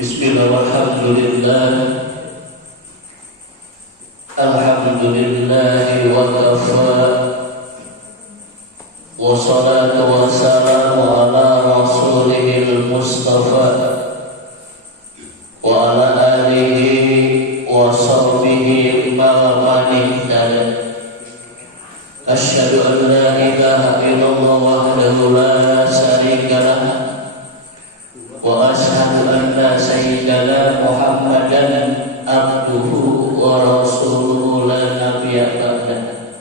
Bismillah walhamdulillah. Alhamdulillahi wa kafa. Wassalatu wassalamu ala rasulihil mustafa wa ala alihi wa sahbihi ma man ihtada. Asyhadu an la ilaha illallah wahdahu la syarika lah wa asyhadu anna sayyidana Muhammadan abduhu wa rasuluhu la nabiyya ba'dah.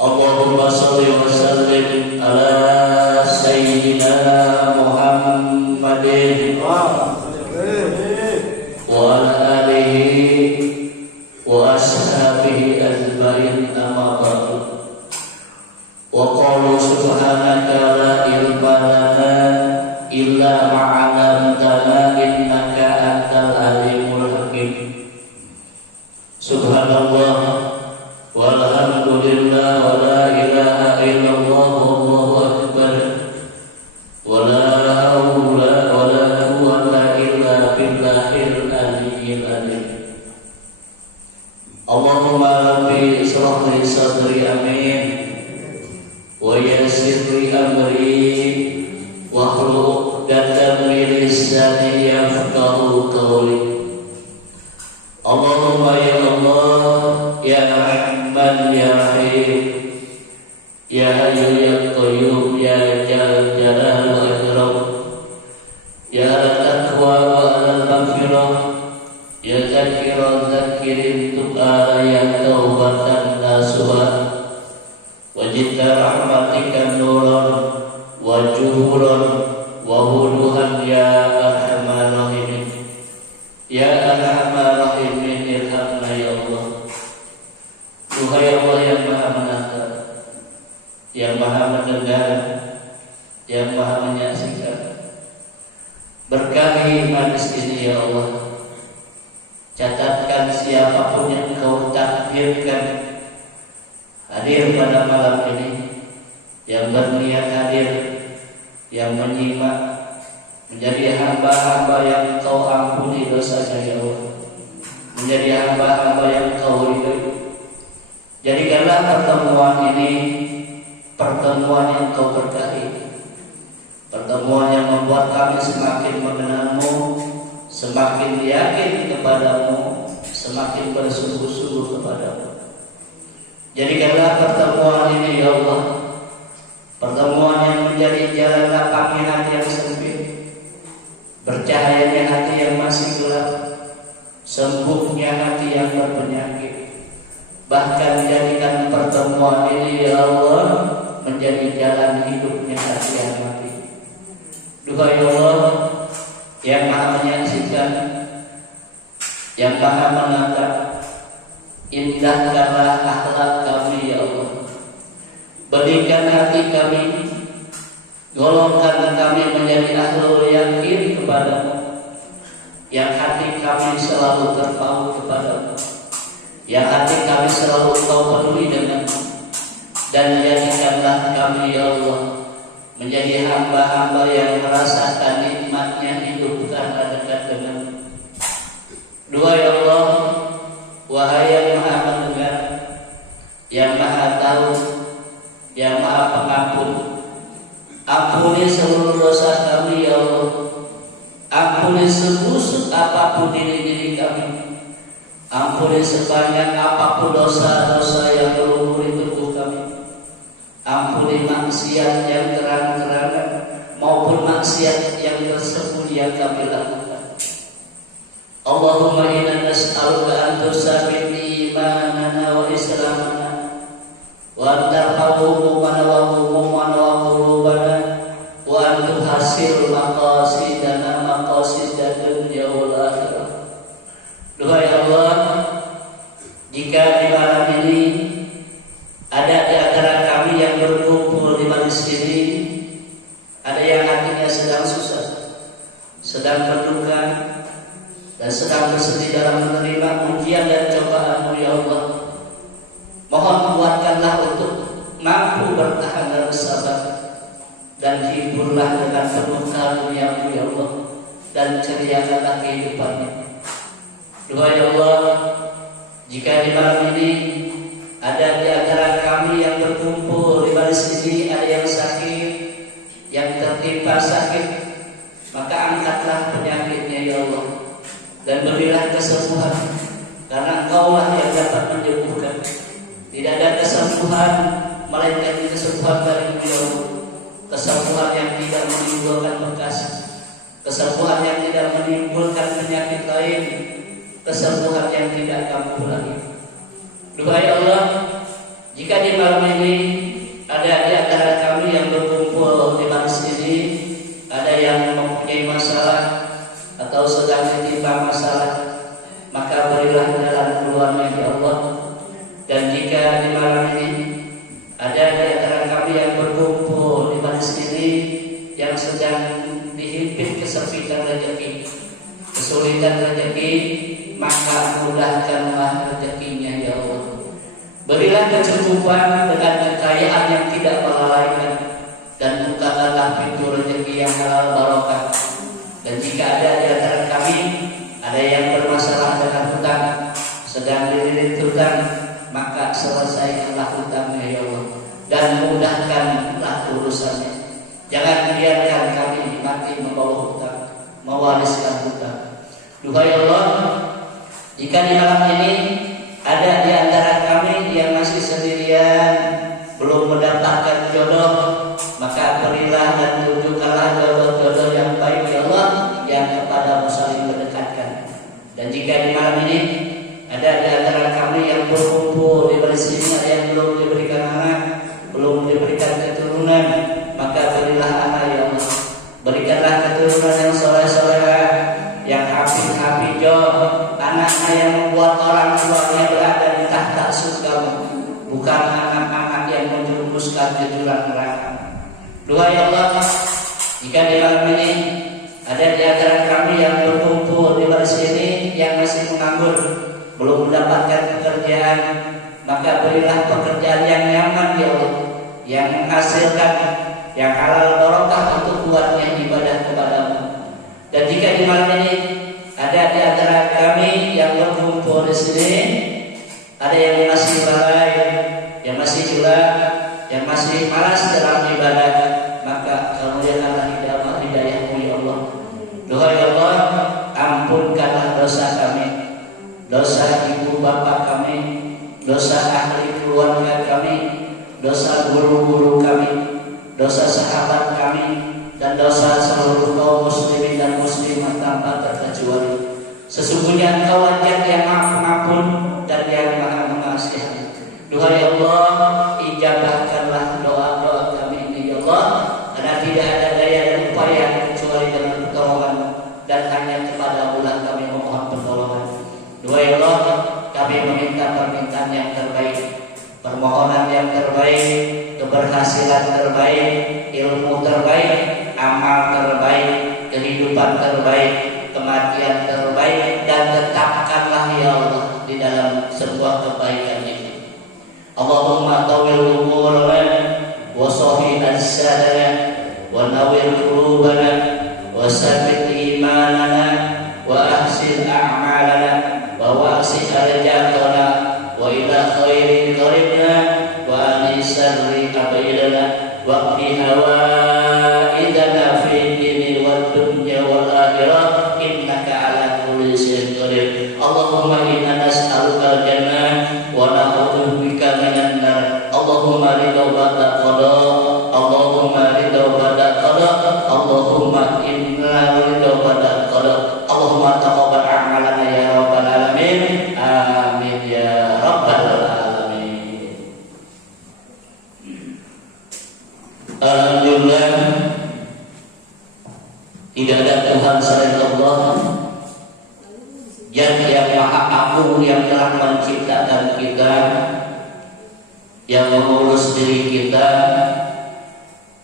Allahumma shalli wa sallim ala sayyidina Muhammadin wa ala alihi wa ashabihi ajma'in, amma ba'du. Wa qalu subhanaka la ilma lana illa ma'alamtana innaka antal alimul hakim. Subhanallah walhamdulillah wa la ilaha illallah wallahu akbar wa la hawla wa la quwwata illa billahil aliyyil azim. Allahumma rabbi ishrah li sadri, amin, wa yassir li amri wahlul 'uqdatam min lisani yafqahu qawli. Allahumma ya Allah, ya Rahman, ya Rahim, ya Hayyu ya Qayyum, ya Jal Jalal wa Ikram, ya Taqwa wa Al-Maghfirah, ya Zakira Zakirin Tuqala, ya Taubatan Nasuha, wajidna rahmatika nuran wa juhuran wa huduhan, ya Arhamar Rahimin, ya Arhamar Rahimin, irhamna ya Allah. Duhai Allah yang maha menatap, yang maha mendengar, yang maha menyaksikan, berkahi manis ini ya Allah. Catatkan siapapun yang Engkau takdirkan hadir pada malam ini, yang berniat hadir, yang menyimak, menjadi hamba-hamba yang Engkau ampuni dosanya ya Allah, menjadi hamba-hamba yang Engkau ridhoi. Jadikanlah pertemuan ini pertemuan yang Engkau berkahi, pertemuan yang membuat kami semakin mengenalmu, semakin yakin kepadamu, semakin bersungguh-sungguh kepadamu. Jadikanlah pertemuan ini ya Allah pertemuan yang menjadi jalan lapangnya hati yang sempit, bercahayanya hati yang masih gelap, sembuhnya hati yang berpenyakit. Bahkan jadikan pertemuan ini ya Allah menjadi jalan hidupnya hati yang mati. Duhai Allah yang maha menyaksikan, yang maha menatap, indahkanlah akhlak kami ya Allah. Berikan hati kami, golongkan kami menjadi ahlul yakin kepadamu, yang hati kami selalu terpaut kepadamu, yang hati kami selalu Kau peduli denganmu. Dan jadikanlah kami ya Allah menjadi hamba-hamba yang merasakan nikmatnya hidup karena dekat denganmu. Duhai Allah, wahai yang maha mendengar, yang maha tahu, yang maha pengampun, ampuni seluruh dosa kami ya Allah. Ampuni sebusuk apapun diri kami, ampuni sebanyak apapun dosa-dosa yang melumuri tubuh kami. Ampuni maksiat yang terang-terangan maupun maksiat yang tersembunyi yang kami lakukan. Allahumma inna nas'aluka an tusabbit imanana wa islamana wa an tarfa'u humana wa humana wa qulubana wa an tuhasil maqasidana maqasidat dunya wal akhirah. Duhai Allah, jika di malam ini ada di antara kami yang berkumpul di majelis ini, ada yang hatinya sedang susah, sedang berduka, dan sedang bersedih dalam menerima ujian dan cobaan-Mu ya Allah, mohon kuatkanlah untuk mampu bertahan dan bersabar, dan hiburlah dengan penuh karunia-Mu ya Allah. dan ceriakanlah kehidupannya. Doa ya Allah, jika di malam ini ada di antara kami yang berkumpul di majelis ini, ada yang sakit, yang tertimpa sakit, maka angkatlah penyakitnya ya Allah, dan berilah kesembuhan, karena Engkaulah yang dapat menyembuhkan. Tidak ada kesembuhan melainkan kesembuhan dari ya Allah, kesembuhan yang tidak menimbulkan bekas, kesembuhan yang tidak menimbulkan penyakit lain, kesembuhan yang tidak kambuh lagi. Doa ya Allah, jika di malam ini ada di antara kami yang berkumpul di majelis ini, ada yang mempunyai masalah atau sedang ditimpa masalah, maka berilah jalan keluarnya ya Allah. Dan jika di malam ini ada di antara kami yang berkumpul di majelis ini yang sedang dihimpit kesempitan rezeki, kesulitan rezeki, maka mudahkanlah rezekinya ya Allah. Berilah kecukupan dengan kekayaan yang tidak melalaikan, dan bukakanlah pintu rezeki yang halal barokah. Dan jika ada di antara kami ada yang bermasalah dengan hutang, sedang dililit hutang, maka selesaikanlah hutangnya ya Allah, dan mudahkanlah urusannya. Jangan biarkan kami mati membawa hutang, mewariskan hutang. Doa ya Allah, jika di malam ini ada di antara kami yang masih sendirian, belum mendapatkan jodoh, maka berilah dan tunjukkanlah jodoh-jodoh yang baik ya Allah, yang kepadamu saling mendekatkan. Dan jika di malam ini ada di antara kami yang berkumpul di majelis ini, ada yang belum diberikan anak, belum diberikan keturunan, maka berilah anak ya Allah. Berikanlah keturunan yang soleh-soleh, yang hafid-hafidh, anaknya yang membuat orang tuanya berada di tahta surgamu, bukan anak-anak yang menjerumuskan ke jurang neraka. Doa ya Allah, jika di malam ini ada di antara kami yang berkumpul di majelis ini yang masih menganggur, belum mendapatkan pekerjaan, maka berilah pekerjaan yang nyaman ya Allah, yang menghasilkan, yang halal barokah untuk buatnya ibadah kepadamu. Dan jika di malam ini ada di antara kami yang berkumpul di sini, ada yang masih lalai, yang masih gila, yang masih malas dalam ibadah, maka kemuliakanlah hidayahmu ya Allah. Doa ya Allah, ampunkanlah dosa kami, dosa ibu bapak kami, dosa ahli keluarga kami, dosa guru-guru kami, dosa sahabat kami, dan dosa seluruh kaum muslimin dan muslimat tanpa terkecuali. Sesungguhnya Engkau Zat yang Maha Pengampun dan yang Maha Mengasihani. Doa ya Allah, ijabahkanlah doa-doa kami ini ya Allah, karena tidak ada daya dan upaya kecuali dengan pertolongan, dan hanya kepada Allah kami memohon pertolongan. Doa ya Allah, kami meminta permintaan yang terbaik, permohonan yang terbaik, keberhasilan terbaik, ilmu terbaik, amal terbaik, kehidupan terbaik, kematian terbaik, dan tetapkanlah ya Allah di dalam sebuah kebaikan ini. Allahumma tawil umurana wa sahih al-sadana wa nawir qulubana wa sabbit imanana wa ahsin a'malana wa wasi' arjaqana wa ila khairin qaribna wa anisarri abaidana wa qi hawaidana fi dini wad dunya wal akhirah innaka ala kulli syai'in qadir. Allahumma inna nas'aluka al-jannah wa na'udzubika minan nar. Allahumma ridha ba'da qada, Allahumma ridha ba'da qada, Allahumma inna ridha ba'da qada. Allahumma taqabbal a'malana ya rabbal alamin. Amin ya rabbal alamin. Alhamdulillah, tidak ada Tuhan selain Allah, Zat yang Maha Agung, yang telah menciptakan kita, yang mengurus diri kita,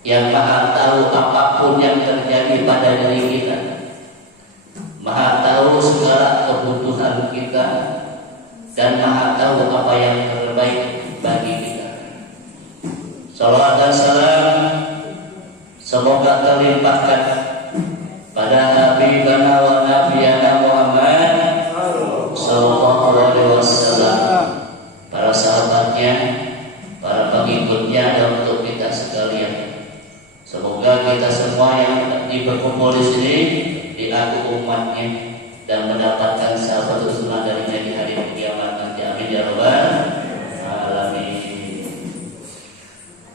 yang Maha tahu apapun yang terjadi pada diri kita, Maha tahu segala kebutuhan kita, dan Maha tahu apa yang terbaik bagi kita. Salawat dan salam semoga terlimpahkan pada habibana wa nabiyana Muhammad sallallahu alaihi wasallam, para sahabatnya, para pengikutnya, dan untuk kita sekalian. Semoga kita semua yang berkumpul di sini diaku umatnya dan mendapatkan syafaat sunnah darinya di hari kiamat nanti. Amin ya rabbal alamin.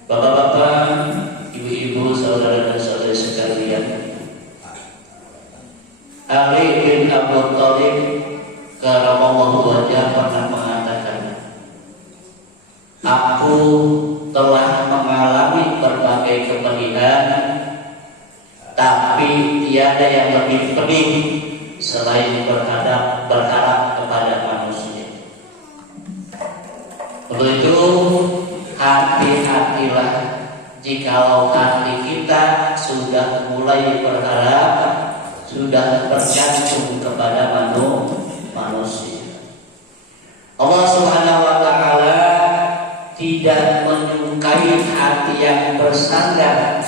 Bapak-bapak, ibu-ibu, saudara dan saudari sekalian, Ali bin Abu Thalib karramallahu wajhah pernah mengatakan, aku telah mengalami berbagai kepedihan, tapi tiada yang lebih pedih selain berharap kepada manusia. Untuk itu, hati-hatilah jikalau hati kita sudah mulai berharap, sudah bergantung kepada manusia. Allah Subhanahu wa taala tidak menyukai hati yang bersandar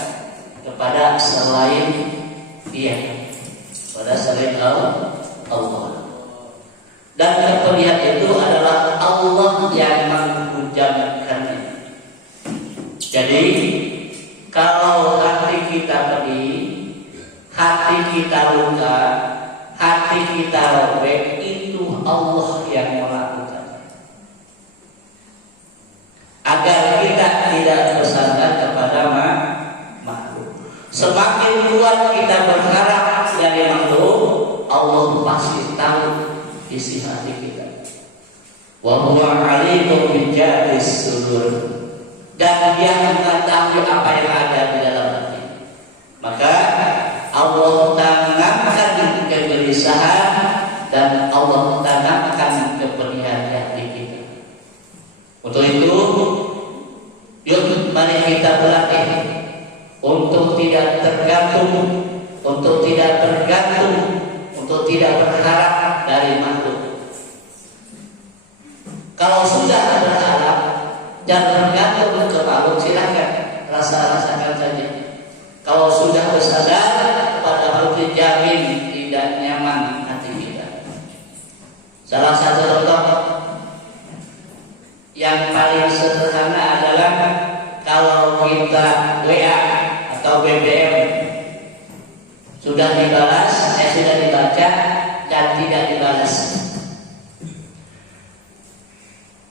kepada selain Dia, pada selain Allah. Dan kepedihan itu adalah Allah yang menghujamkannya. Jadi kalau hati kita pedih, hati kita luka, hati kita robek, itu Allah yang melakukan. Agar kita tidak bersandar kepada makhluk. Semakin kuat kita berharap dari makhluk, Allah pasti tahu isi hati kita. Wa huwa alimun bijatis sudur, dan Dia mengetahui apa yang ada di dalam hati. Maka Allah tanamkan kegelisahan dan Allah tanamkan kepedihan hati kita. Untuk itu, yuk mari kita berlatih untuk tidak tergantung, untuk tidak bergantung, untuk tidak berharap dari makhluk. Kalau sudah berharap dan bergantung ke makhluk, silakan rasakan saja. Kalau sudah bersadar kepada makhluk, dijamin tidak nyaman hati kita. Salah satu contoh yang paling sederhana adalah kalau kita WA atau BBM sudah dibalas, sudah dibaca dan tidak dibalas.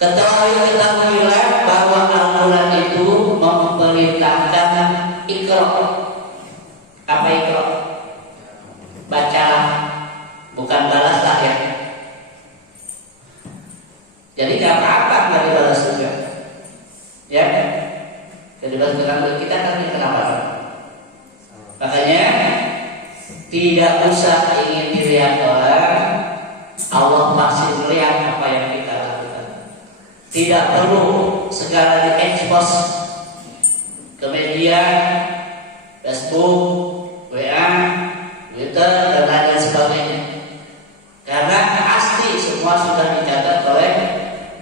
Ketahuilah bahwa Al-Quran itu memerintahkan Iqra. Apa Iqra? Bacalah, bukan balaslah ya. Jadi gak apa-apa nggak dibalas juga, ya. Kedua kita kan kenapa? Makanya tidak usah ingin dilihat orang, Allah pasti melihat apa yang kita lakukan. Tidak perlu segala diekspos ke media, Facebook, WA, Twitter dan lain sebagainya. Karena pasti semua sudah dicatat oleh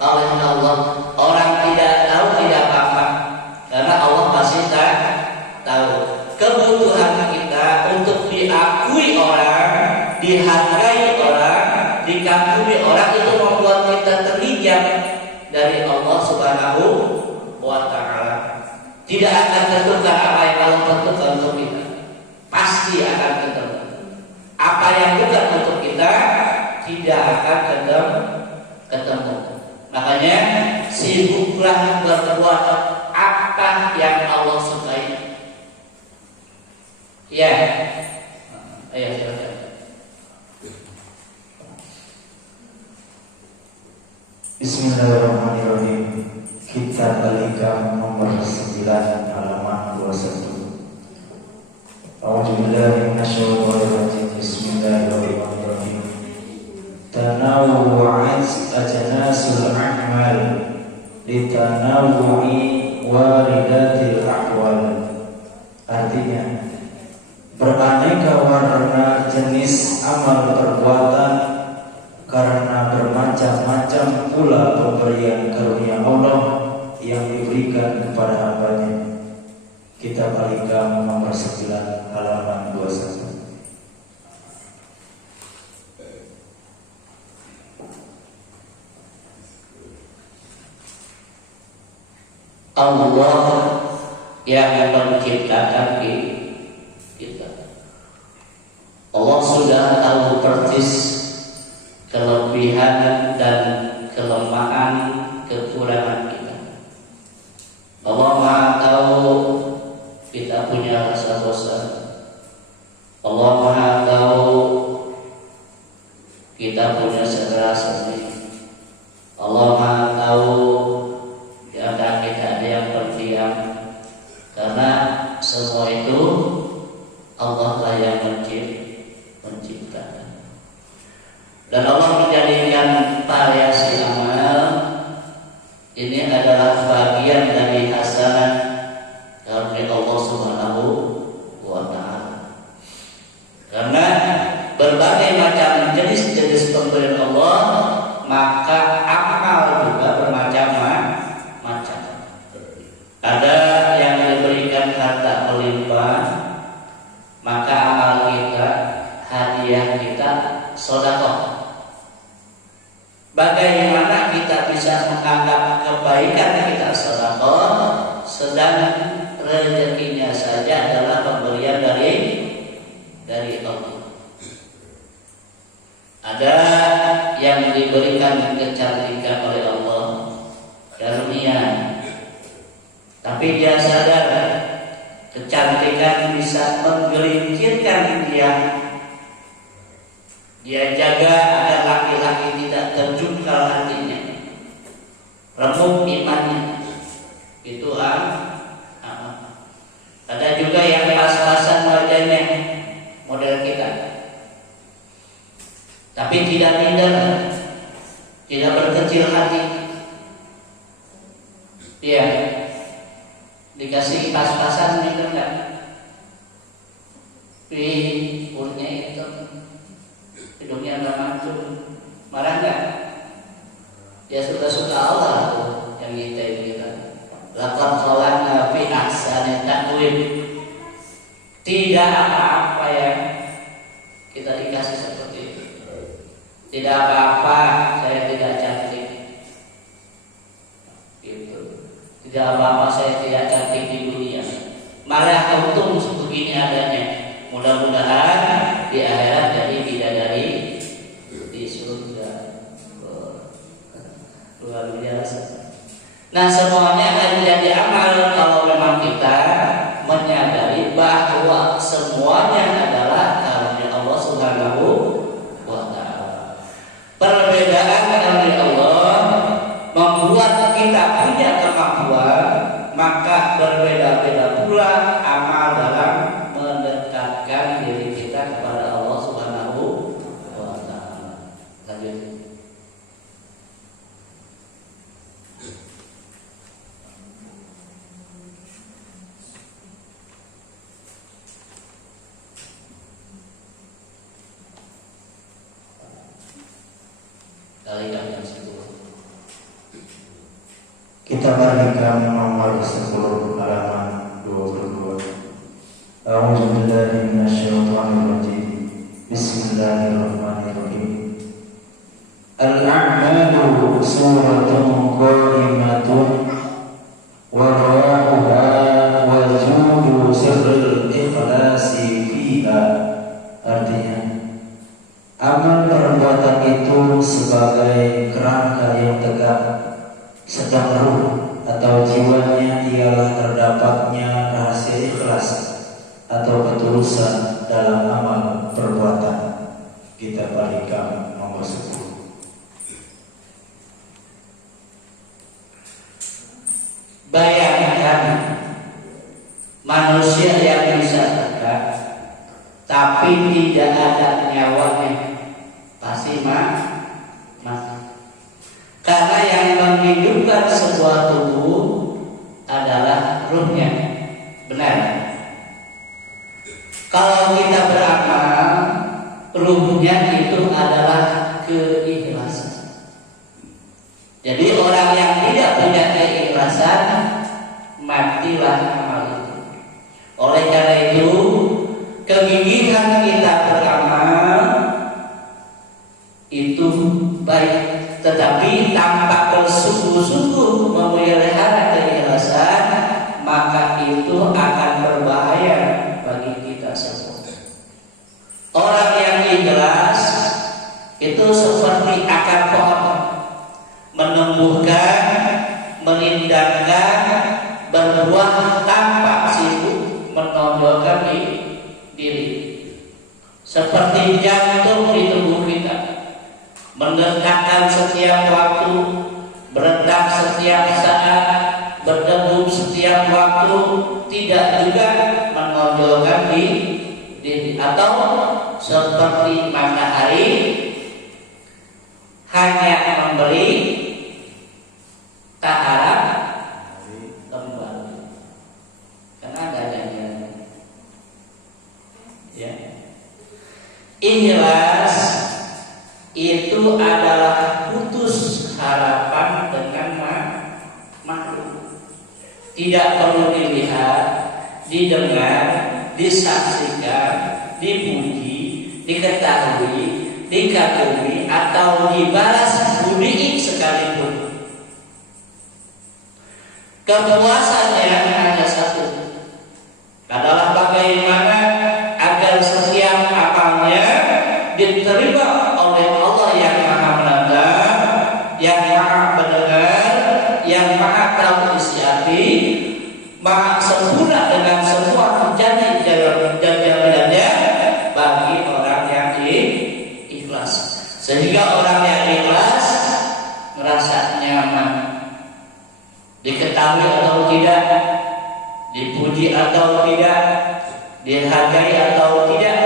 Allah. Orang tidak tahu tidak apa-apa, karena Allah pasti tahu. Kebutuhan kita untuk diakui orang, dihargai orang, dikagumi orang, itu membuat kita terhijab dari Allah Subhanahu wa ta'ala. Tidak akan tentukan apa yang Allah tentukan untuk kita, pasti akan ketemu. Apa yang bukan untuk kita tidak akan ketemu. Makanya sibuklah berbuat apa yang Allah sukai. Ya, ayo silakan. Bismillahirrahmanirrahim. Kitab Al-Hikam nomor 9 halaman 21. A'udzubillahi minasyaitonir rajim. Bismillahirrahmanirrahim. Tanawwu'at ajnasul a'mal litanawwu'i waridatil ahwal. Artinya, beraneka warna jenis amal perbuatan karena bermacam-macam pula pemberian Allah yang menciptakan kita. Allah sudah tahu persis kelebihan dan kelemahan kekurangan kita. Allah Maha tahu kita punya rasa bosan. Allah Maha tahu kita punya selera sendiri. Allah Maha tahu di antara kita ada yang pendiam, karena semua itu Allah lah yang menciptakan. Dan Allah menjadikan variasi amal ini adalah bagian dari hasanah dari Allah Subhanahu wa Ta'ala. Karena berbagai macam jenis-jenis pemberian Allah, maka amal juga bermacam-macam. Ada yang diberikan harta melimpah, maka amal kita, hadiah kita sedekah. Bagaimana kita bisa menganggap kebaikan kita sedekah, sedang rezekinya saja adalah pemberian dari Allah. Ada yang diberikan kecantikan oleh Allah, karunia, tapi dia sadar kecantikan bisa menggelincirkan dia. Dia jaga agar laki-laki tidak terjungkal hatinya, remuk imannya. Itu ada juga yang pas-pasan wajahnya, model kita, tapi tidak minder, tidak berkecil hati. Iya, dikasih pas-pasan minder kan? Punya itu hidungnya nggak mancung, marah nggak? Ya suka-suka Allah tuh yang ngintai kita. Laqad khalaqna fi ahsani taqwim. Tidak apa-apa ya kita dikasih seperti itu. Tidak apa-apa saya tidak cantik. Gitu. Tidak apa-apa saya tidak cantik di dunia. Malah untung begini adanya. Mudah-mudahan di akhirat jadi bidadari di surga. Luar biasa. Nah, semuanya akan jadi amal kalau memang kita menyadari bahwa semuanya adalah karunia Allah Subhanahu wa Ta'ala. Perbedaan dari Allah membuat kita punya kemampuan, maka berbeda-beda pula amal dalam mendekatkan diri kita kepada Allah Subhanahu wa Ta'ala. Lanjut. Kalimat yang 10. Kita bacakan nomor 10 halaman 22. A'udzu billahi minasyaitonir rajim. Bismillahirrahmanirrahim. Al-a'malu suratun qa'imatun wa rawaha wa zudu sirril ikhlasi fiha. Artinya, amal perbuatan itu sebagai kerangka yang tegak, sedang ruh atau jiwanya ialah terdapatnya rahasia ikhlas atau ketulusan dalam amal perbuatan. Kita balikan nomor 10. Bayangkan manusia yang bisa tegak tapi tidak ada nyawanya, pasti mati. Karena yang menghidupkan sebuah tubuh adalah ruhnya. Benar? Kalau kita beramal, ruhnya itu adalah keikhlasan. Jadi orang yang tidak punya keikhlasan, matilah amal itu. Oleh karena itu, kegigihan kita beramal itu baik, tetapi tanpa bersungguh-sungguh memelihara keikhlasan, itu akan berbahaya bagi kita semua. Orang yang ikhlas itu seperti akar pohon, menumbuhkan, melindangkan, berbuah tanpa sibuk menonjolkan diri. Seperti jantung di tubuh kita, mendetakkan setiap waktu, berdetak setiap saat, berdegup setiap waktu, tidak juga menonjolkan diri. Atau seperti matahari, hanya memberi, tak harap kembali. Karena adanya ya. Ikhlas itu adalah putus harapan dengan makhluk. Tidak perlu dilihat, didengar, disaksikan, dipuji, diketahui, dikagumi, atau dibalas budi sekalipun. Kepuasannya hanya satu, adalah bagaimana agar setiap amalnya diterima oleh Allah yang Maha Menatap, yang Maha Mendengar, yang Maha Tahu isi hati, Maha sempurna dengan semua janji-janjinya bagi orang yang ikhlas. Sehingga orang yang ikhlas merasa nyaman, diketahui atau tidak, dipuji atau tidak, dihargai atau tidak,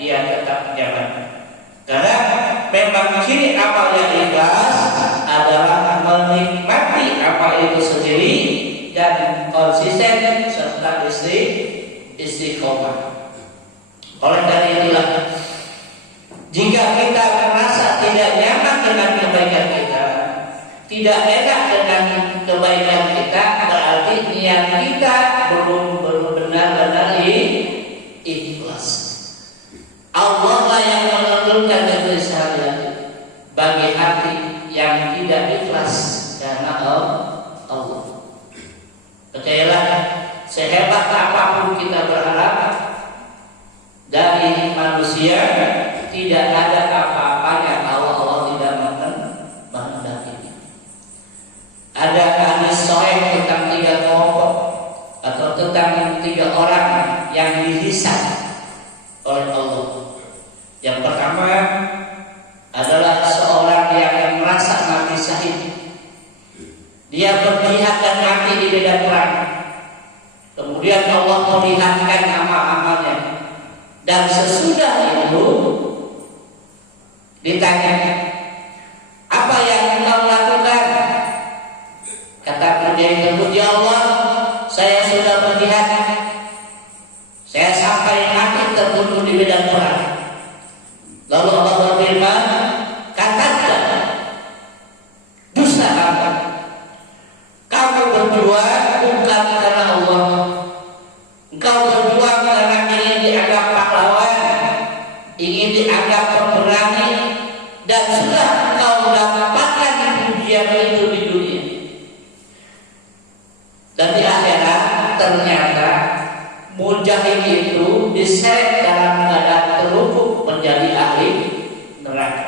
dia tetap nyaman. Karena memang ciri amal yang ikhlas adalah menikmati amal itu sendiri dan konsisten serta istiqomah. Oleh karena itulah, jika kita merasa tidak nyaman dengan kebaikan kita, tidak enak dengan kebaikan kita, berarti niat kita belum benar-benar ikhlas. Allah lah yang menentukan keberhasilan bagi hati yang tidak ikhlas karena Allah. Percayalah, sehebat apapun kita berharap dari manusia, tidak ada apa-apanya kalau Allah tidak menghendaki. Ada hadis sahih tentang 3 kelompok atau tentang 3 orang yang dihisab oleh Allah. Yang pertama adalah seorang yang merasa mati syahid. Dia berjihad dan mati di medan perang. Kemudian Allah melihatkan amal-amalnya, dan sesudah itu ditanya, apa yang engkau lakukan? Kata penjahit tersebut, ya Allah, saya sudah berjihad, saya sampai mati terbunuh di medan perang. Lalu Allah berfirman, katakan, dusta kamu. Kamu berjuang bukan karena Allah. Engkau berjuang karena ingin dianggap pahlawan, ingin dianggap pemberani, dan sudah engkau mendapatkan pujian itu di dunia. Dan di akhirat ternyata mujahid itu diseret dalam keadaan terlumpuk menjadi ahli neraka.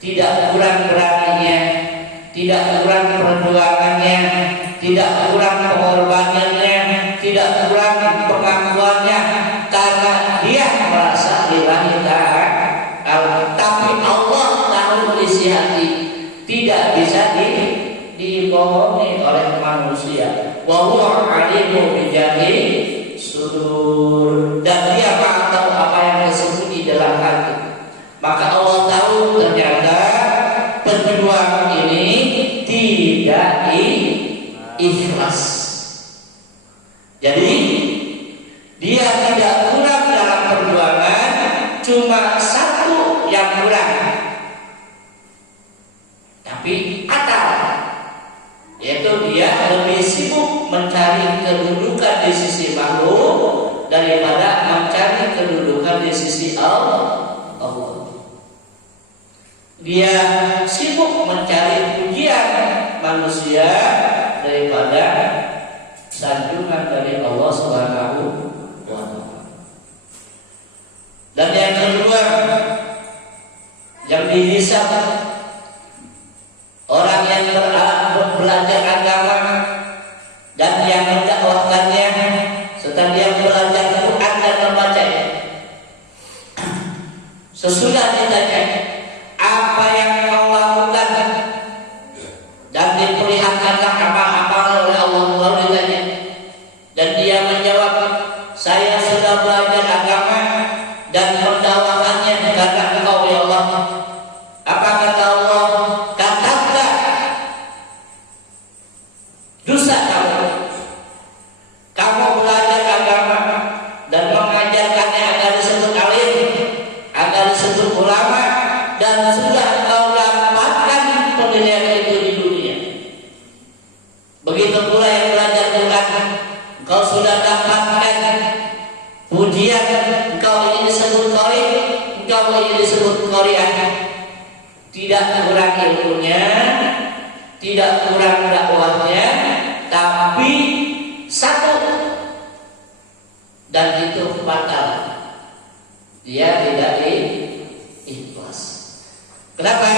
Tidak kurang beraninya, tidak kurang perjuangannya, tidak kurang pengorbanannya, tidak kurang pengakuannya, karena dia merasa lillahi ta'ala. Tapi Allah tahu isi hati, tidak bisa dibohongi oleh manusia. Wa huwa alimu bijati sudur, dan dia tahu apa yang tersembunyi dalam hati. Maka Allah tahu ternyata pejuang ini tidak ikhlas. Jadi dia tidak kurang dalam perjuangan, cuma satu yang kurang, tapi akal, yaitu dia lebih sibuk mencari kedudukan di sisi makhluk daripada mencari kedudukan di sisi Allah. Dia sibuk mencari pujian manusia daripada sanjungan dari Allah Subhanahu wa Ta'ala. Dan yang kedua, yang dihisab orang yang belajar agama dan yang mendakwahkannya serta dia belajar Quran dan membacanya. Sesudah ditanya apa yang kau lakukan dan diperlihatkanlah amal-amal oleh Allah, lalu ditanya dan dia menjawab, saya sudah belajar agama dan mendakwakannya karena Engkau ya Allah. Apa kata Allah? Katakan dosa kamu belajar agama dan mengajarkannya agar disebut alim, agar disebut ulama, dan sudah engkau dapatkan penilaian itu di dunia. Begitu pula yang belajar Quran, engkau sudah dapatkan pujian, engkau ini disebut qari, engkau ini disebut qari'ah. Tidak kurang ilmunya, tidak kurang dakwahnya, tapi satu, dan itu fatal, dia tidak ikhlas. Kenapa?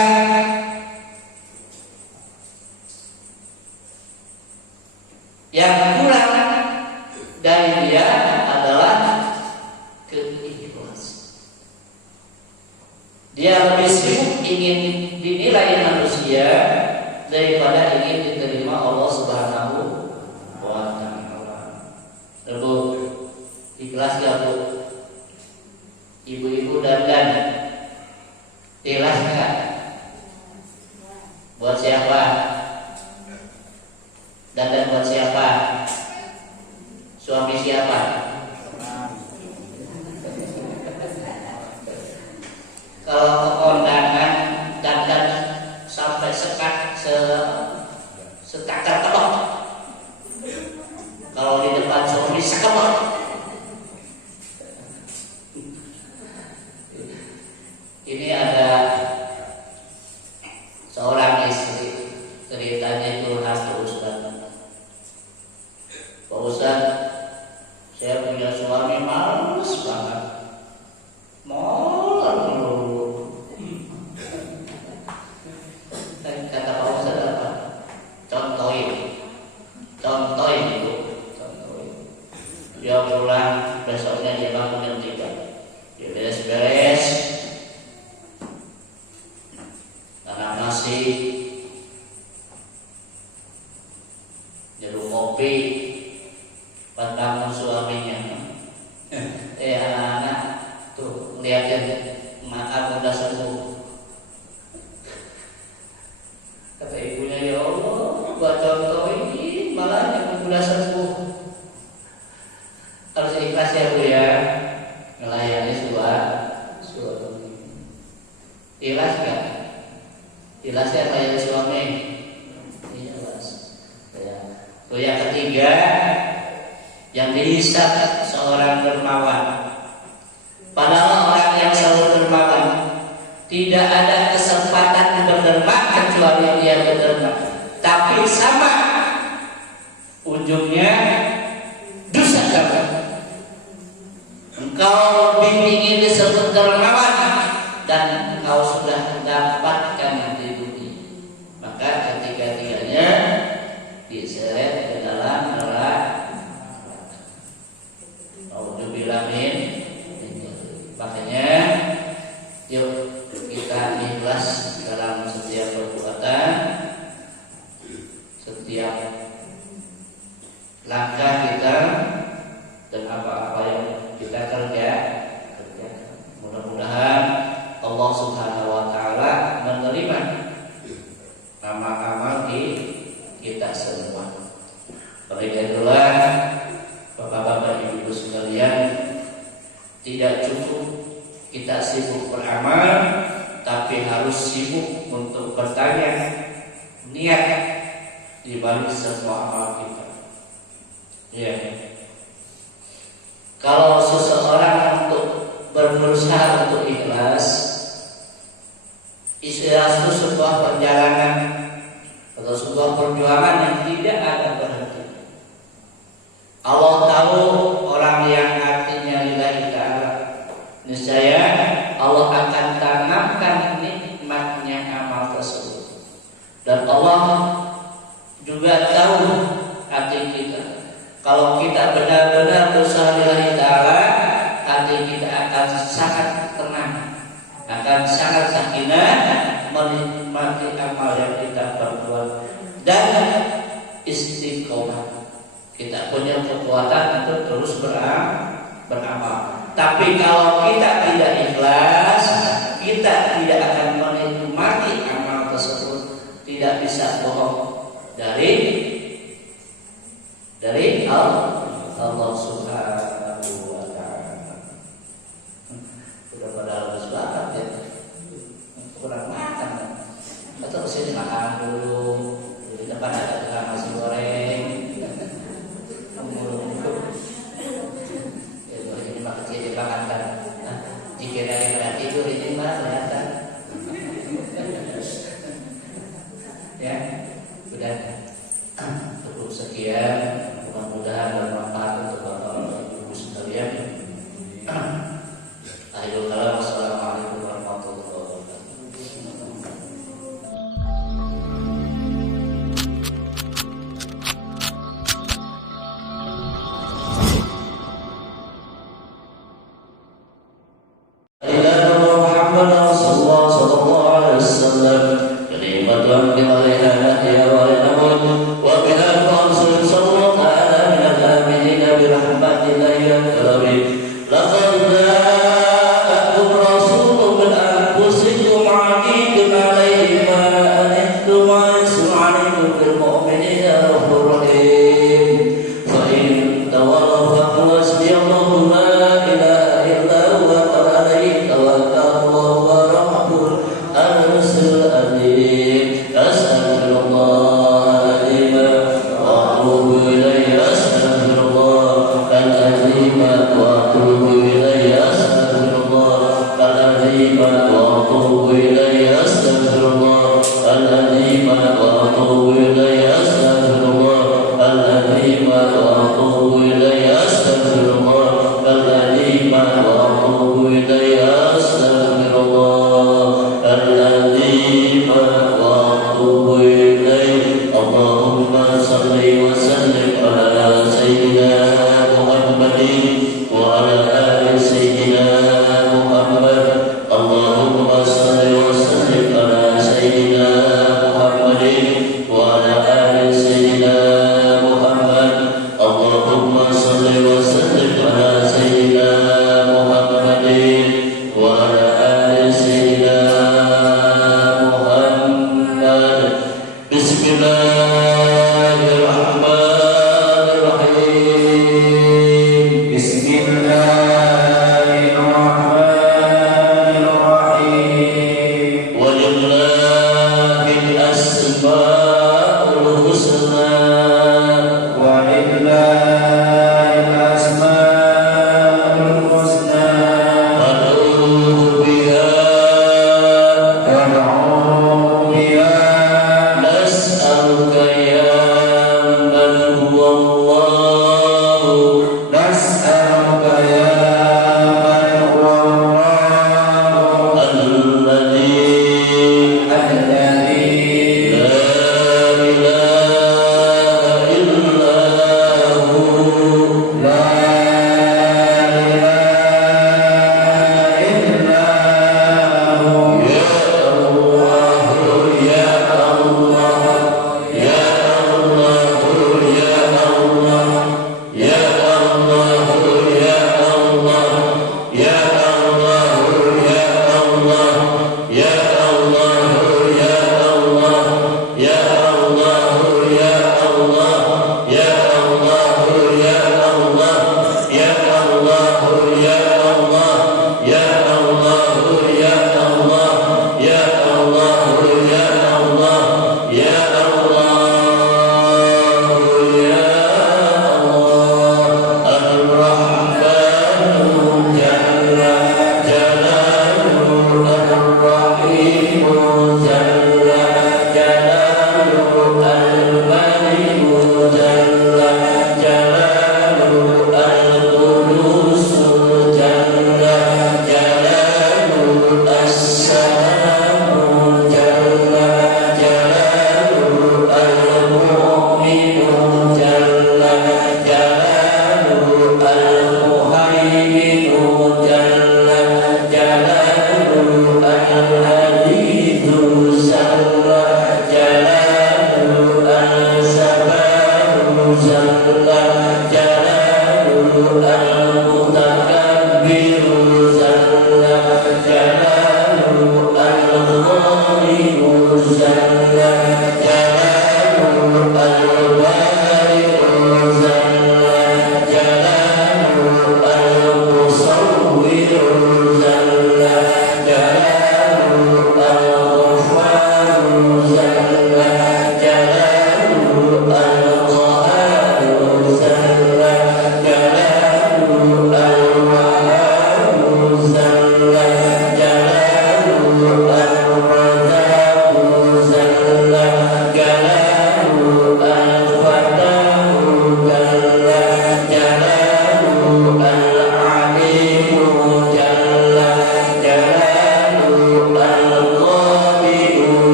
Yang kurang dari dia adalah keikhlasan. Dia lebih sibuk ingin dinilai manusia daripada ingin diterima Allah Subhanahu wa Ta'ala. Ibu ikhlas ya Bu? Ibu-ibu dandan ikhlas nggak? Buat siapa? Dandan buat siapa? Suami siapa? Kalau ke kondangan dandan sampai setakar telok. Kalau di depan suami sekemot. Ini ada seorang istri, ceritanya curhat ke Ustaz. Pak Ustaz, saya punya suami males banget, molor melulu. Kata Pak Ustaz apa? Contohin itu. Dia pulang besoknya dia bangun jam 3. Dia beres-beres, tanam nasi, jeruk kopi, bangun suaminya. Anak-anak tuh lihatin makan udah sembuh. Kata ibunya, ya Allah, buat contoh ini malah yang udah sembuh. Harus ikhlas ya Bu ya, melayani suami. Ikhlas gak? Ikhlas ya melayani suami. Ikhlas. Ya. Tuh yang ketiga, yang dihisab seorang dermawan. Padahal orang yang selalu dermawan tidak ada kesempatan berderma kecuali dia berderma. Tapi sama ujungnya dosa kamu. Engkau ingin disebut dermawan dan engkau sudah mendapatkan di dunia. Maka ketiga-tiganya diseret ke dalam neraka. Auzubillahi. Makanya yuk kita ikhlas dalam setiap perbuatan, setiap langkah kita dan apa-apa yang kita kerja. Mudah-mudahan Allah Subhanahu wa Ta'ala menerima amal-amal kita semua. Oleh itulah Bapak-bapak Ibu sekalian, tidak cukup kita sibuk beramal, tapi harus sibuk untuk bertanya niat di balik semua amal kita. Ya. Kalau seseorang untuk berusaha untuk ikhlas, ikhlas itu sebuah perjalanan atau sebuah perjuangan yang tidak ada berhenti. kekuatan untuk terus beramal. Tapi kalau kita tidak ikhlas, kita tidak akan menikmati amal tersebut, tidak bisa bohong dari Allah Subhanahu wa Ta'ala. Sudah pada habis banget ya, kurang makan. Atau sini makan dulu, di depan ada tukang nasi goreng. Ini mah kecil dimakan kan. Jika dari pada tidur ini mah kelihatan. Ya, sudah cukup sekian. Mudah-mudahan bermanfaat untuk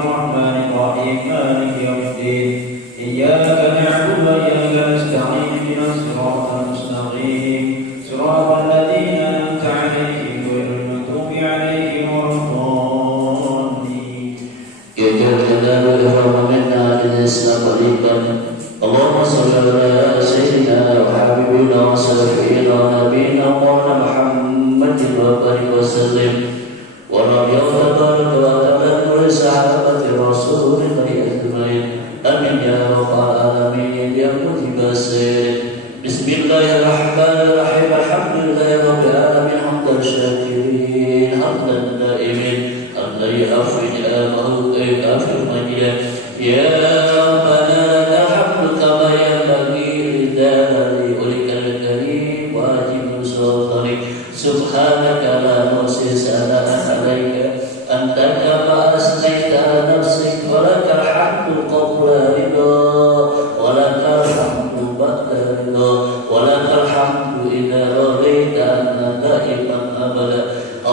الرحمن الرحيم مالك يوم الدين إياك نعبد اللهم صل على سيدنا وحبيبنا وشفيعنا ونبينا مولانا محمد وبارك وسلم ورضي الله تبارك وتعالى عن صحابة رسول الله أجمعين آمين يا رب العالمين يا مجيب السائل بسم الله الرحمن الرحيم الحمد لله رب العالمين حمد الشاكرين حمدا دائمين حمدا يغفر نعمه ويغفر مجده يا ربنا لك الحمد كما ينبغي لجلال وجهك الكريم واجب سلطانك سبحانك لا نحصي ثناء عليك أنت كما أثنيت على نفسك ولك الحمد قبل رضا ولك الحمد بعد رضا ولك الحمد إذا رضيت عنا دائما أبدا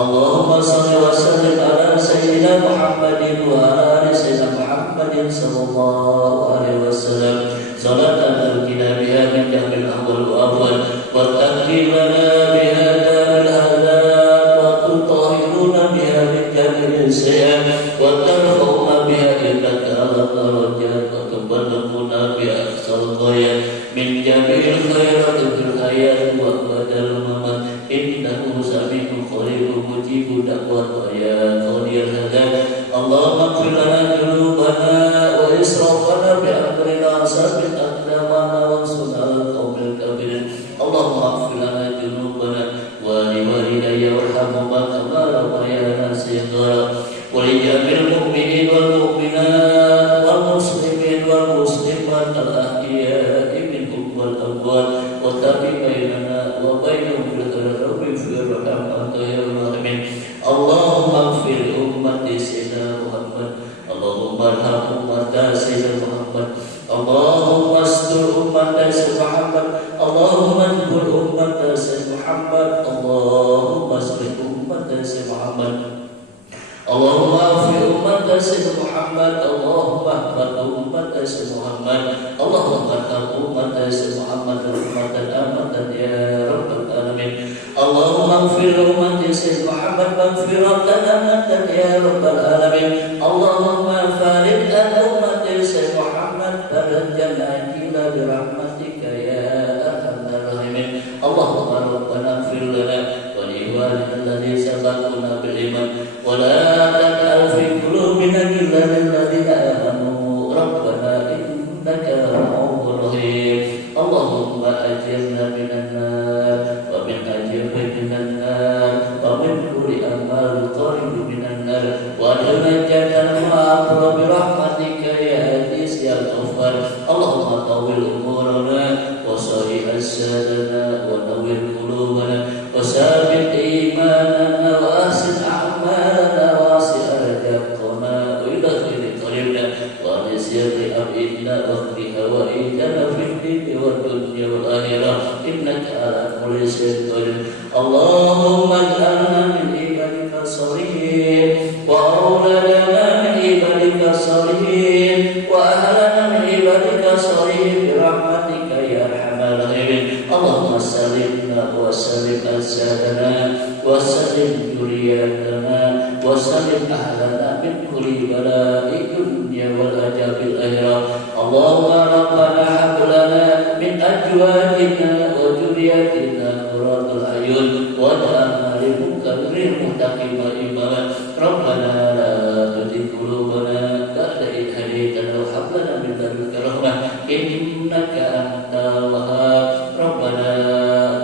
اللهم صل وسلم على سيدنا محمد وعلى آل سيدنا محمد صلى الله عليه وسلم صلاة تلقنا بها من جهل الأول وأول وتأتي لنا بها دار الهداء وتطهرنا بها من جميع السيئات وترفعنا بها إنك على الدرجات وتبلغنا بها أقصى الغايات من جميع الخيرات في الحياة وبعد الممات إنه سميع قريب مجيب دعوة يا قاضي الهدايا اللهم اغفر لنا ذنوبنا وإسرافنا بأمرنا ثبت أقدامنا وانصرنا على القوم الكافرين اللهم اغفر لنا ذنوبنا ولوالدي وارحمهما كما ربيانا صغارا ولجميع المؤمنين والمؤمنات والمسلمين والمسلمات الأحياء منهم والأموات وتابع بيننا وبينهم بالخير في رحمتك يا الراحمين اللهم اغفر لأمة سيدنا محمد اللهم ارحم أمة سيدنا محمد اللهم استر أمة سيدنا محمد اللهم اجبر أمة سيدنا محمد اللهم اصلح أمة سيدنا محمد اللهم اغفر أمة سيدنا محمد اللهم احفظ أمة سيدنا محمد اللهم ارحم أمة سيدنا محمد رحمة أمة يا رب العالمين اللهم اغفر أمة سيدنا محمد مغفرة أمة يا رب العالمين اللهم فارق عن أمة سيدنا محمد فرجنا إلى برحمتك يا أرحم الراحمين اللهم ربنا اغفر لنا ولإخواننا الذين سبقونا بالإيمان ولا تجعل في قلوبنا غلا للذين آمنوا ربنا إنك رؤوف رحيم اللهم أجرنا من النار ومن أجر من النار ومن كل أمال قريب من النار وأجرنا جنة وأقر برحمتك يا عزيز يا غفار اللهم طول أمورنا وصحح أجسادنا ونور قلوبنا وثبت إيماننا وأحسن أعمالنا واسع رزقنا وإلى خير قريبنا ونسير أمرنا واقض هوائجنا في الدين والدنيا والآخرة إنك على كل شيء قدير اللهم اجعلنا من عبادك الصالحين وأولادنا من عبادك الصالحين وأهلنا من عبادك الصالحين برحمتك يا أرحم الراحمين اللهم سلمنا وسلم أجسادنا وسلم ذرياتنا وسلم أهلنا من كل بلاء الدنيا والعذاب الآخرة اللهم ربنا هب لنا من أزواجنا وذرياتنا قرة الأعين واجعلنا للمتقين إماما ربنا لا تزغ قلوبنا بعد إذ هديتنا وهب لنا من لدنك رحمة إنك أنت الوهاب ربنا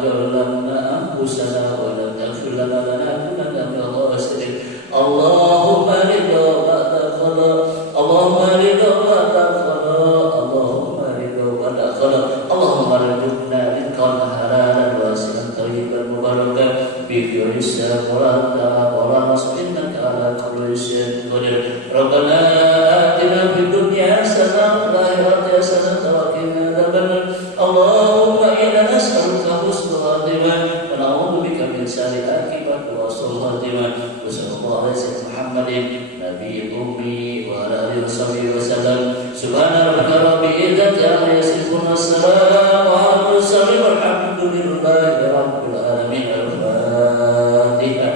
ظلمنا أنفسنا ولم تغفر لنا لنكونن من الخاسرين اللهم رضا بعد قضاء اللهم رضا بعد قضاء اللهم رضا بعد قضاء اللهم ارزقنا رزقا حلالا واسعا طيبا مباركا بخير السلام ولا نصر إنك على كل شيء قدير ربنا آتنا في الدنيا حسنة وفي الآخرة حسنة وقنا عذاب النار اللهم إنا نسألك حسن الخاتمة ونعوذ بك من سوء العاقبة وسوء الخاتمة وصلى الله على سيدنا محمد نبي الأمي وعلى آله وصحبه وسلم سبحان ربك رب العزة عما يصفون والسلام على المرسلين والحمد لله رب العالمين الفاتحة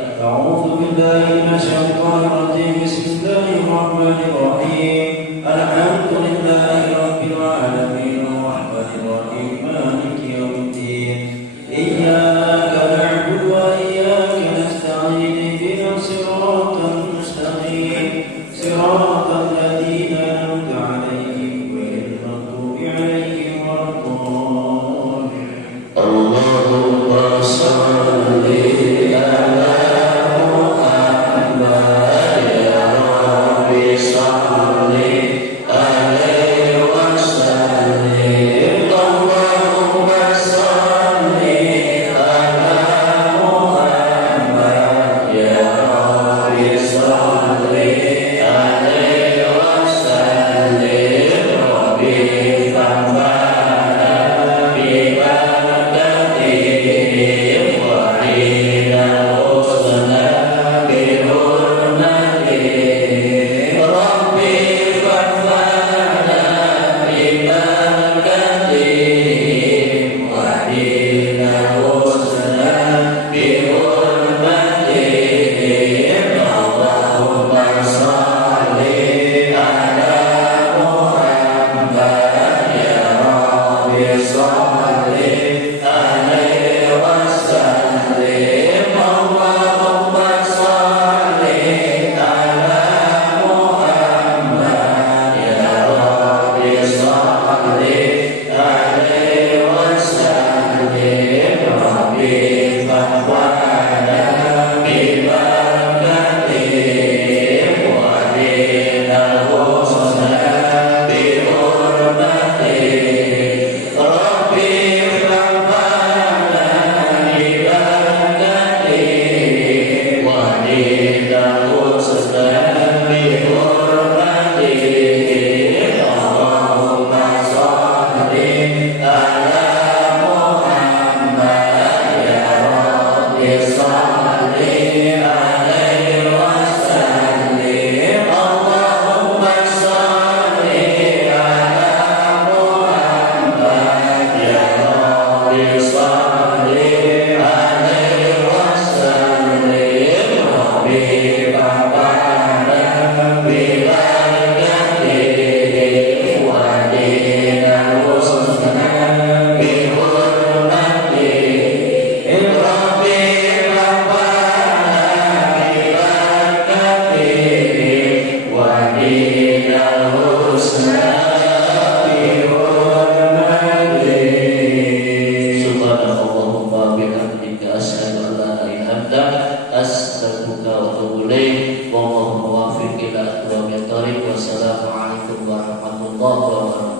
ilaih. Wallahu muwaffiq ila aqwamit thoriq. Wassalamualaikum warahmatullahi wabarakatuh.